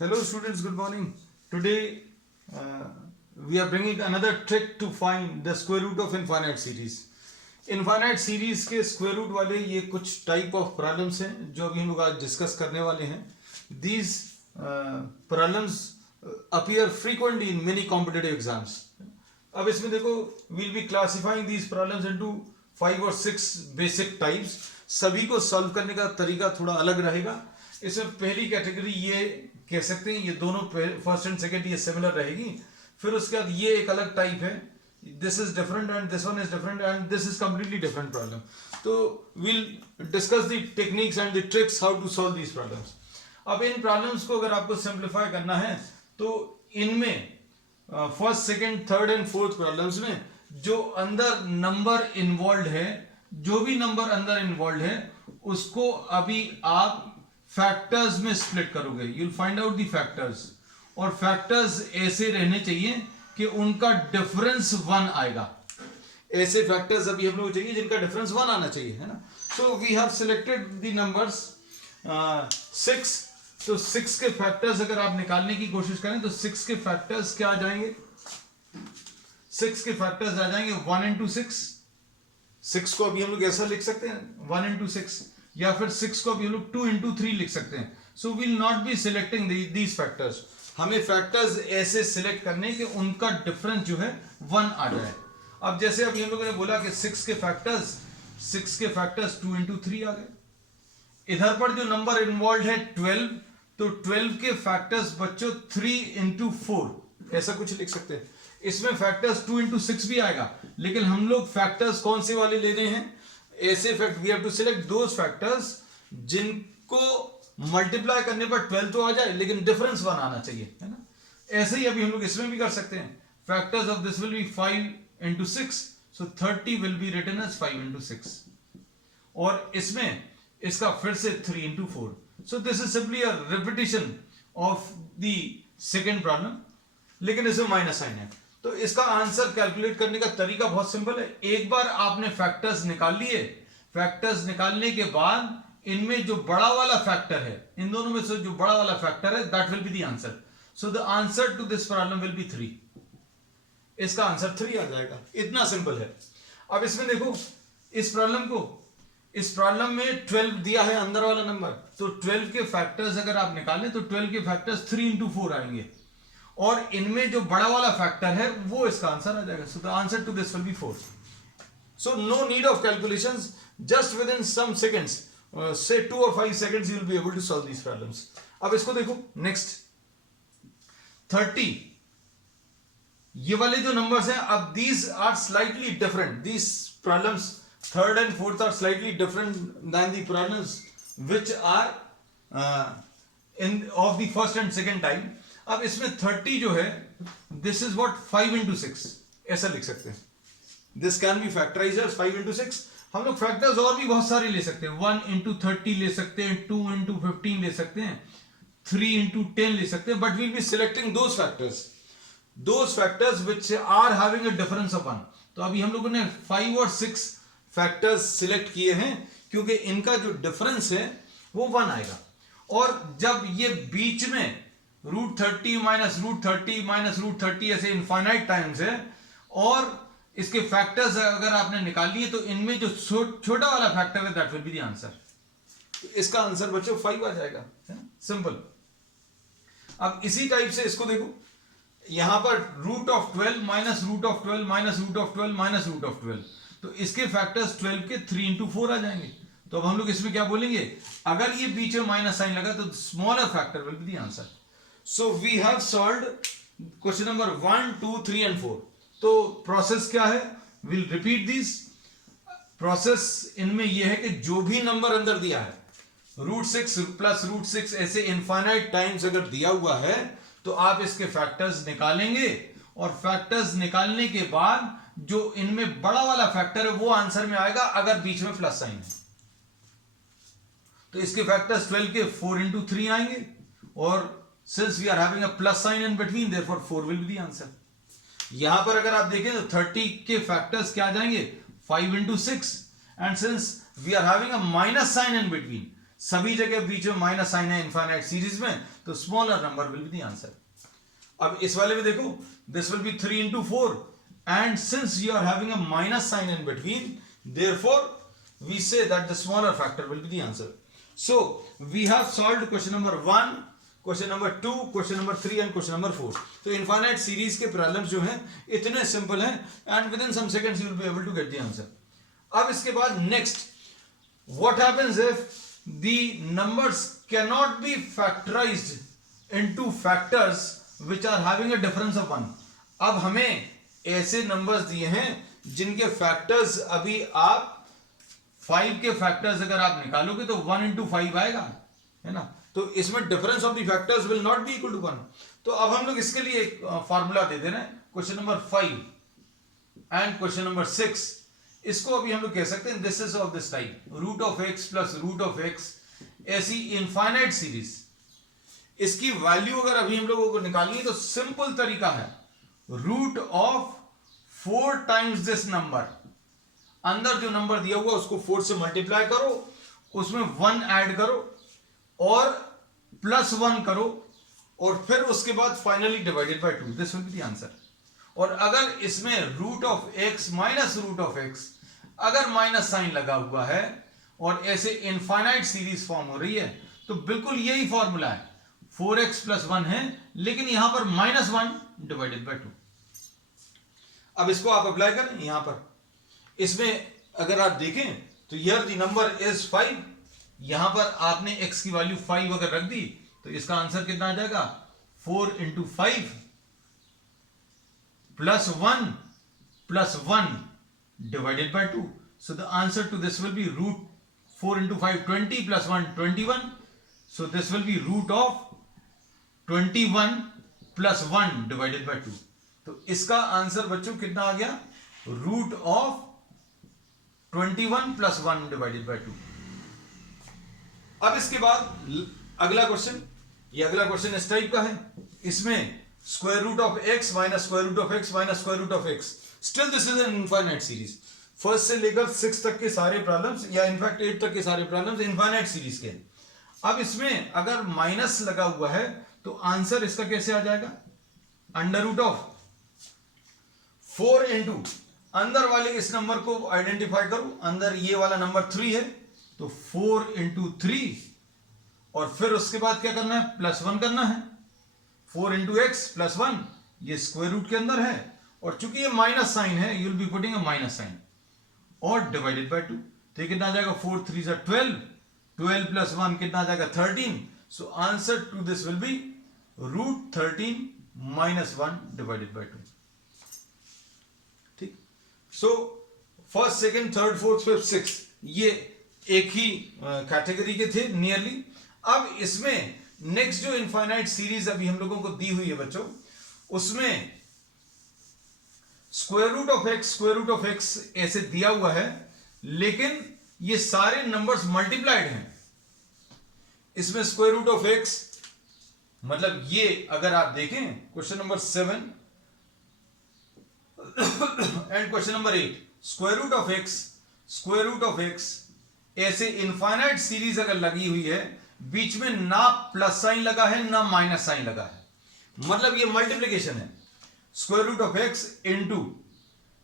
Hello students, good morning. Today we are bringing another trick to find the square root of infinite series. Infinite series के square root वाले ये कुछ type of problems हैं जो अभी हम लोग आज discuss करने वाले हैं. These problems appear frequently in many competitive exams. अब इसमें देखो we'll be classifying these problems into 5 or 6 basic types. सभी को solve करने का तरीका थोड़ा अलग रहेगा. इसमें पहली कैटेगरी ये कह सकते हैं, ये दोनों फर्स्ट एंड सेकंड ये सिमिलर रहेगी. फिर उसके बाद ये एक अलग टाइप है, this is different and this one is different and this is completely different problem. तो will discuss the techniques and the tricks how to solve these problems. अब इन प्रॉब्लम्स को अगर आपको सिंप्लीफाई करना है तो इनमें first second third and fourth problems में जो अंदर नंबर इन्वॉल्व है, जो भी नंबर अंदर इन्वॉल्व है उसको अभी आप फैक्टर्स में स्प्लिट करोगे. You will find out the factors, और फैक्टर्स ऐसे रहने चाहिए कि उनका डिफरेंस 1 आएगा. ऐसे फैक्टर्स अभी हम लोग चाहिए जिनका डिफरेंस 1 आना चाहिए, है ना. So we have selected the numbers 6. तो 6 के फैक्टर्स अगर आप निकालने की कोशिश करें तो 6 के फैक्टर्स क्या आ जाएंगे? 6 के फैक्टर्स आ जाएंगे 1 इंटू 6. 6 को अभी हम लोग ऐसा लिख सकते हैं 1 इंटू 6, या फिर 6 को अभी हम लोग 2 इंटू 3 लिख सकते हैं. So will not be selecting these factors. हमें फैक्टर्स ऐसे सिलेक्ट करने कि उनका डिफरेंस जो है 1 आ जाए. अब जैसे अभी हम लोगों ने बोला कि 6 के फैक्टर्स 2 इंटू 3 आ गए. इधर पर जो नंबर इन्वॉल्व है 12, तो 12 के फैक्टर्स बच्चों 3 इंटू 4 ऐसा कुछ लिख सकते हैं. इसमें फैक्टर्स 2 इंटू 6 भी आएगा, लेकिन हम लोग फैक्टर्स कौन से वाले लेने हैं? ऐसे fact we have to select those factors जिनको मल्टीप्लाई करने पर 12 तो आ जाए लेकिन डिफरेंस 1 आना चाहिए, है ना. ऐसे ही अभी हम लोग इसमें भी कर सकते हैं. Factors of this will be 5 into 6, so 30 will be written as 5 into 6, और इसमें इसका फिर से 3 into 4. So this is simply a repetition of the second problem, लेकिन इसमें माइनस साइन है. तो इसका आंसर कैलकुलेट करने का तरीका बहुत सिंपल है. एक बार आपने फैक्टर्स निकाल लिए, फैक्टर्स निकालने के बाद इनमें जो बड़ा वाला फैक्टर है, इन दोनों में से जो बड़ा वाला फैक्टर है that will be the answer. So the answer to this problem will be 3. इसका आंसर 3 आ जाएगा. इतना सिंपल है. अब इसमें देखो इस प्रॉब्लम में 12 दिया है अंदर वाला नंबर, तो 12 के फैक्टर्स अगर आप निकालें तो 12 के फैक्टर्स 3 इंटू 4 आएंगे, और इनमें जो बड़ा वाला फैक्टर है वो इसका आंसर आ जाएगा. So the answer to this will be 4. So no need of calculations, just within some seconds, say 2 or 5 seconds you will be able to solve these problems. अब इसको देखो नेक्स्ट 30. ये वाले जो नंबर्स हैं, अब these are slightly different. These problems third and fourth are slightly different than the problems which are in of the first and second type. अब इसमें 30 जो है दिस इज व्हाट 5 इंटू 6 ऐसा लिख सकते हैं. This can be factorised as 5 into 6. हम लोग फैक्टर्स और भी बहुत सारे ले सकते हैं. 1 इंटू 30 ले सकते हैं, 2 इंटू 15 ले सकते हैं, 3 इंटू 10 ले सकते हैं, but we'll be selecting those factors which are having a difference of 1. तो अभी हम लोगों ने 5 और 6 फैक्टर्स सिलेक्ट किए हैं क्योंकि इनका जो डिफरेंस है वो 1 आएगा. और जब ये बीच में √30 माइनस √30 ऐसे इनफाइनाइट टाइम्स है, और इसके फैक्टर्स अगर आपने निकाल लिए तो इनमें जो छोटा वाला फैक्टर है that will be the answer. इसका आंसर बच्चों 5 आ जाएगा. सिंपल. अब इसी टाइप से इसको देखो, यहां पर √12 माइनस √12 माइनस √12 माइनस √12, तो इसके फैक्टर्स 12 के 3 इंटू 4 आ जाएंगे. तो अब हम लोग इसमें क्या बोलेंगे? अगर ये बीच में माइनस साइन लगा तो smaller factor will be the answer. So we have solved question number 1, 2, 3 and 4. तो प्रोसेस क्या है? We'll repeat these. प्रोसेस इनमें यह है कि जो भी नंबर अंदर दिया है √6 प्लस √6 ऐसे इनफाइनाइट टाइम्स अगर दिया हुआ है तो आप इसके फैक्टर्स निकालेंगे, और फैक्टर्स निकालने के बाद जो इनमें बड़ा वाला फैक्टर है वो आंसर में आएगा अगर बीच में प्लस साइन है. तो इसके फैक्टर्स 12 के 4 इंटू 3 आएंगे, और since we are having a plus sign in between, therefore 4 will be the answer. यहां पर अगर आप देखें तो 30 के फैक्टर्स क्या आ जाएंगे? 5 into 6, and since we are having a minus sign in between, सभी जगह बीच में माइनस साइन है इनफाइनाइट सीरीज में, तो smaller number will be the answer. अब इस वाले में देखो, this will be 3 into 4 and since you are having a minus sign in between, therefore we say that the smaller factor will be the answer. So we have solved question number 1, question number 2, question number 3 and question number 4. तो infinite series के problems जो हैं इतने simple हैं and within some seconds you will be able to get the answer. अब इसके बाद next, what happens if the numbers cannot be factorized into factors which are having a difference of 1? अब हमें ऐसे नंबर्स दिए हैं जिनके फैक्टर्स, अभी आप 5 के फैक्टर्स अगर आप निकालोगे तो 1 into 5 आएगा, है ना, तो इसमें difference of the factors will not be equal to 1। तो अब हम लोग इसके लिए एक फार्मूला दे दे रहे हैं, question number 5 and question number 6, इसको अभी हम लोग कह सकते हैं this is of this type, root of X plus root of X, ऐसी इनफाइनाइट सीरीज। इसकी वैल्यू अगर अभी हम लोगों को निकालनी है तो सिंपल तरीका है, root of 4 times this number, अंदर जो नंबर दिया हुआ उसको 4 से मल्टीप्लाई करो, उसमें 1 ऐड करो और प्लस 1 करो और फिर उसके बाद finally divided by 2, this will be the answer. और अगर इसमें root of X minus root of X अगर माइनस साइन लगा हुआ है और ऐसे इनफाइनाइट सीरीज फॉर्म हो रही है तो बिल्कुल यही फॉर्मूला है, 4x प्लस 1 है लेकिन यहां पर -1 डिवाइडेड बाय 2। अब इसको आप अप्लाई करें यहां पर, इसमें अगर आप देखें तो हियर द नंबर इज 5, यहां पर आपने x की वैल्यू 5 अगर रख दी तो इसका आंसर कितना आ जाएगा, 4 into 5 plus 1 plus 1 divided by 2. So the answer to this will be root 4 into 5, 20 plus 1, 21. So this will be root of 21 plus 1 divided by 2. तो इसका आंसर बच्चों कितना आ गया, root of 21 plus 1 divided by 2. अब इसके बाद अगला क्वेश्चन, ये अगला क्वेश्चन इस टाइप का है, इसमें square root of X minus square root of X minus square root of X, still this is an infinite series. First से लेकर 6 तक के सारे प्रॉब्लम्स या इनफैक्ट 8 तक के सारे प्रॉब्लम्स इनफाइनाइट सीरीज के हैं। अब इसमें अगर माइनस लगा हुआ है तो आंसर इसका कैसे आ जाएगा, अंडर रूट ऑफ 4 इंटू अंदर वाले इस नंबर को आइडेंटिफाई करो, अंदर ये वाला नंबर 3 है तो 4 इंटू 3 और फिर उसके बाद क्या करना है, प्लस 1 करना है, 4 इंटू एक्स प्लस 1, ये स्क्वायर रूट के अंदर है और चूंकि ये माइनस साइन है you will be putting a minus sign और डिवाइडेड बाय 2, तो कितना आ जाएगा, 4 3 जा 12, 12 प्लस 1 कितना आ जाएगा 13। So answer to this will be root 13 minus 1 divided by 2। ठीक, so first second third fourth fifth six ये एक ही कैटेगरी के थे नियरली। अब इसमें नेक्स्ट जो इनफाइनाइट सीरीज अभी हम लोगों को दी हुई है बच्चों, उसमें स्क्वायर रूट ऑफ एक्स ऐसे दिया हुआ है लेकिन ये सारे नंबर्स मल्टीप्लाइड हैं। इसमें स्क्वायर रूट ऑफ एक्स मतलब ये अगर आप देखें question number 7 and question number 8, square root of X ऐसे इनफाइनाइट सीरीज अगर लगी हुई है, बीच में ना प्लस साइन लगा है ना माइनस साइन लगा है, मतलब ये मल्टीप्लिकेशन है, square root of X into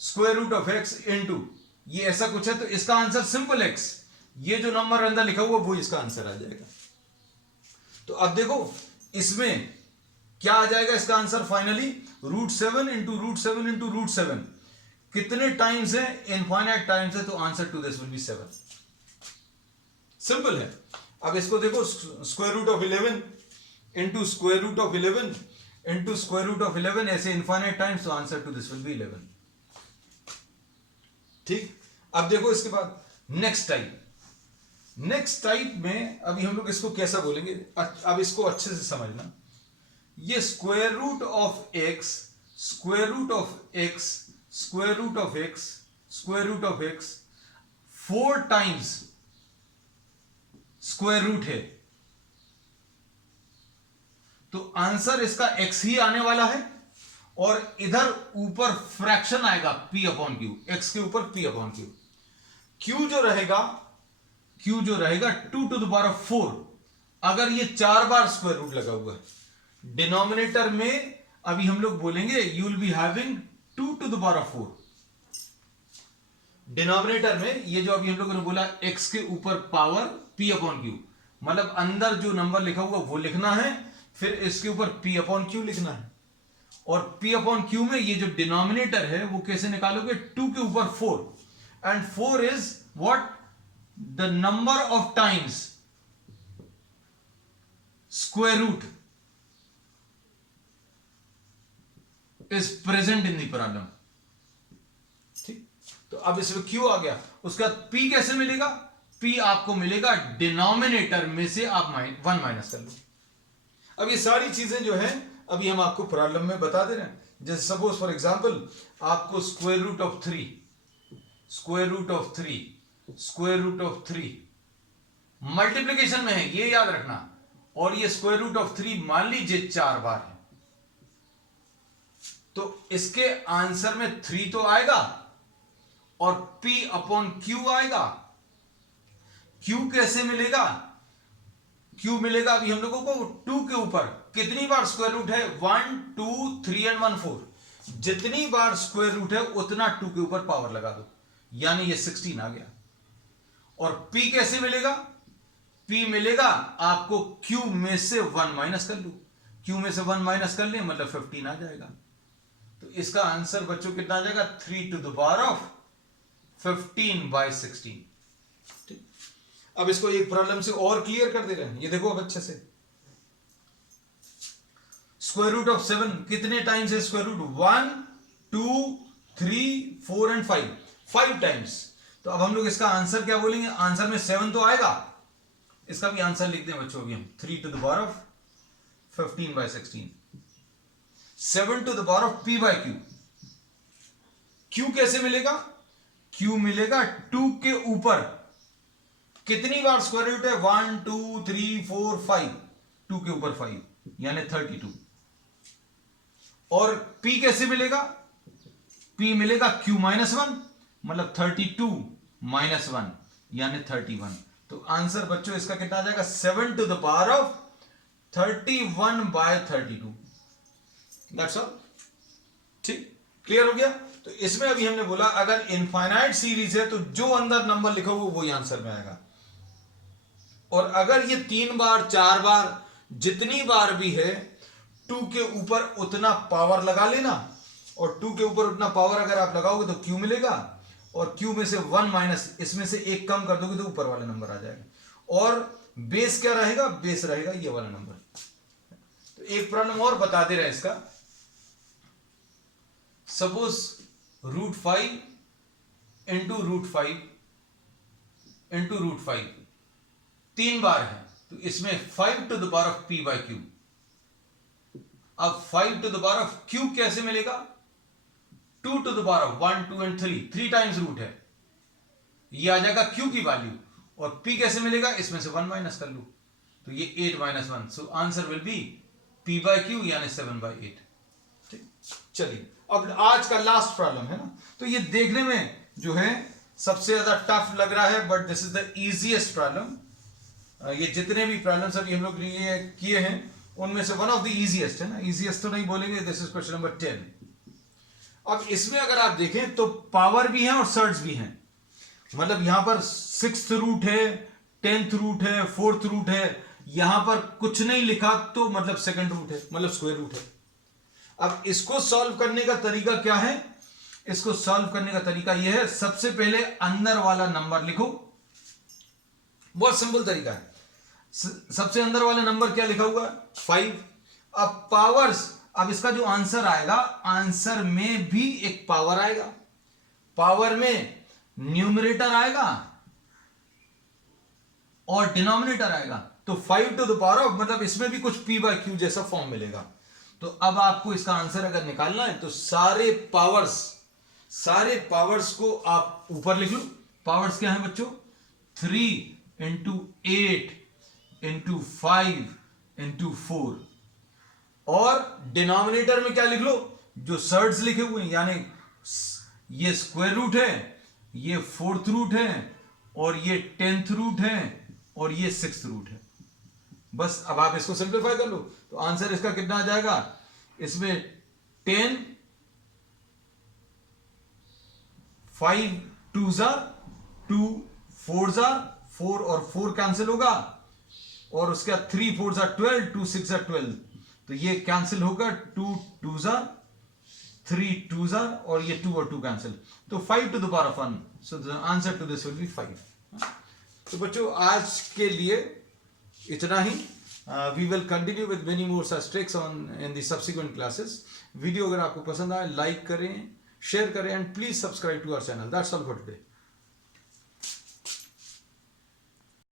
square root of X into ये ऐसा कुछ है, तो इसका आंसर सिंपल एक्स, ये जो नंबर अंदर लिखा हुआ वो इसका आंसर आ जाएगा। तो अब देखो इसमें क्या आ जाएगा इसका answer finally, root 7 into root 7 into root 7 कितने टाइम्स है, इनफाइनाइट टाइम्स है, तो answer to this will be 7। Simple है। अब इसको देखो, square root of 11 into square root of 11 into square root of 11 ऐसे इनफाइनाइट टाइम्स, तो answer to this will be 11। ठीक, अब देखो इसके बाद नेक्स्ट टाइप में अभी हम लोग इसको कैसा बोलेंगे, अब इसको अच्छे से समझना। ये square root of X square root of X square root of X square root of X 4 times square root है, तो आंसर इसका x ही आने वाला है और इधर ऊपर फ्रैक्शन आएगा p अपॉन क्यू, x के ऊपर p अपॉन क्यू। q जो रहेगा q जो रहेगा 2 to the power of 4, अगर ये 4 बार स्क्वायर रूट लगा हुआ है डिनोमिनेटर में, अभी हम लोग बोलेंगे you will be having 2 to the power of 4। Denominator में ये जो अभी हम लोगों ने बोला x के ऊपर पावर p अपॉन क्यू, मतलब अंदर जो नंबर लिखा हुआ वो लिखना है, फिर इसके ऊपर p अपॉन क्यू लिखना है। और p अपॉन क्यू में ये जो डिनोमिनेटर है वो कैसे निकालोगे, 2 के ऊपर 4, and 4 is what, the number of times square root is present in the problem. ठीक, तो अब इसमें क्यू आ गया, उसका p कैसे मिलेगा, p आपको मिलेगा डिनोमिनेटर में से आप 1 माइनस कर लो। अब ये सारी चीजें जो है अभी हम आपको प्रॉब्लम में बता दे रहे हैं। जैसे सपोज फॉर एग्जांपल आपको square root of 3, square root of 3, square root of 3 multiplication में है, ये याद रखना, और ये स्क्वायर रूट ऑफ 3 मान लीजिए 4 बार है, तो इसके आंसर में 3 तो आएगा और p अपॉन क्यू आएगा। q कैसे मिलेगा, q मिलेगा अभी हम लोगों को 2 के ऊपर कितनी बार स्क्वायर रूट है, 1 2 3 एंड 1 4, जितनी बार स्क्वायर रूट है उतना 2 के ऊपर पावर लगा दो, यानी ये 16 आ गया। और p कैसे मिलेगा, p मिलेगा आपको q में से 1 माइनस कर लो, q में से 1 माइनस कर ले मतलब 15 आ जाएगा। तो इसका आंसर बच्चों कितना आ जाएगा, 3 to the power of 15/16। ठीक, अब इसको एक प्रॉब्लम से और क्लियर कर दे रहे हैं, ये देखो अब अच्छे से। स्क्वायर रूट ऑफ 7 कितने टाइम्स है स्क्वायर रूट, 1 2 3 4 एंड 5 टाइम्स। तो अब हम लोग इसका आंसर क्या बोलेंगे, आंसर में 7 तो आएगा, इसका भी आंसर लिखते हैं बच्चों अभी हम, 3 to the power of 15/16, 7 to the power of p by q। q कैसे मिलेगा, q मिलेगा 2 के ऊपर कितनी बार स्क्वायर रूट है, 1 2 3 4 5, 2 के ऊपर 5 यानी 32। और p कैसे मिलेगा, p मिलेगा q माइनस 1 मतलब 32 माइनस 1 यानी 31। तो आंसर बच्चों इसका कितना आ जाएगा, 7 to the power of 31/32। That's all. ठीक, क्लियर हो गया। तो इसमें अभी हमने बोला अगर इनफाइनाइट सीरीज है तो जो अंदर नंबर लिखा हुआ वही आंसर में आएगा, और अगर ये 3 बार 4 बार जितनी बार भी है 2 के ऊपर उतना पावर लगा लेना, और 2 के ऊपर उतना पावर अगर आप लगाओगे तो q मिलेगा, और q में से 1 माइनस इसमें से एक कम कर दोगे तो ऊपर वाला नंबर आ जाएगा, और बेस क्या रहेगा, बेस रहेगा ये वाला नंबर। तो एक प्रॉब्लम और बता दे रहा है इसका, सपोज √5 इंटू √5 इंटू √5 3 बार है, तो इसमें 5 to the power of p by q। अब 5 to the power of q कैसे मिलेगा, 2 to the power of 1 2 and 3 times root है, ये आ जाएगा q की वैल्यू, और p कैसे मिलेगा, इसमें से 1 माइनस कर लो तो ये 8 - 1, so answer will be p by q यानी 7/8। ठीक, चलिए अब आज का लास्ट प्रॉब्लम है ना, तो ये देखने में जो है सबसे ज्यादा टफ लग रहा है, but this is the easiest problem. ये जितने भी प्रॉब्लम्स अभी हम लोग किए हैं उनमें से वन ऑफ द इजीएस्ट है ना, इजीएस्ट तो नहीं बोलेंगे, दिस इज क्वेश्चन नंबर 10। अब इसमें अगर आप देखें तो पावर भी है और सर्ड्स भी हैं, मतलब यहां पर 6th रूट है, 10th रूट है, 4th रूट है, यहां पर कुछ नहीं लिखा तो मतलब 2nd रूट है, मतलब स्क्वायर रूट है। अब इसको सॉल्व करने का तरीका क्या है, इसको सॉल्व करने का तरीका यह है, सबसे पहले अंदर वाला नंबर लिखो, बहुत सिंपल तरीका है। सबसे अंदर वाला नंबर क्या लिखा हुआ है, 5। अब पावर्स, अब इसका जो आंसर आएगा, आंसर में भी एक पावर आएगा, पावर में न्यूमरेटर आएगा और डिनोमिनेटर आएगा, तो 5 to the power of मतलब इसमें भी कुछ p by q जैसा फॉर्म मिलेगा। तो अब आपको इसका आंसर अगर निकालना है तो सारे पावर्स को आप ऊपर लिख लो। पावर्स क्या है बच्चों, 3 × 8 × 5 × 4, और डिनोमिनेटर में क्या लिख लो, जो सर्ड्स लिखे हुए हैं, यानी ये स्क्वायर रूट है, ये 4th रूट है, और ये 10th रूट है और ये 6th रूट है। बस अब आप इसको सिंप्लीफाई कर लो तो आंसर इसका कितना आ जाएगा, इसमें 10, 5 2 जार 2 4 जार 4 और 4 कैंसिल होगा, और उसका 3 4 जार 12 2 6 जार 12, तो ये कैंसिल होगा, 2 2 जार 3 2 जार और ये 2 और 2 कैंसिल, तो 5 to the power of 1, so the answer to this will be 5। तो बच्चों आज के लिए इतना ही। We will continue with many more such tricks on in the subsequent classes. Video अगर आपको पसंद आए लाइक करें, शेयर करें and please subscribe to our channel. That's all for today.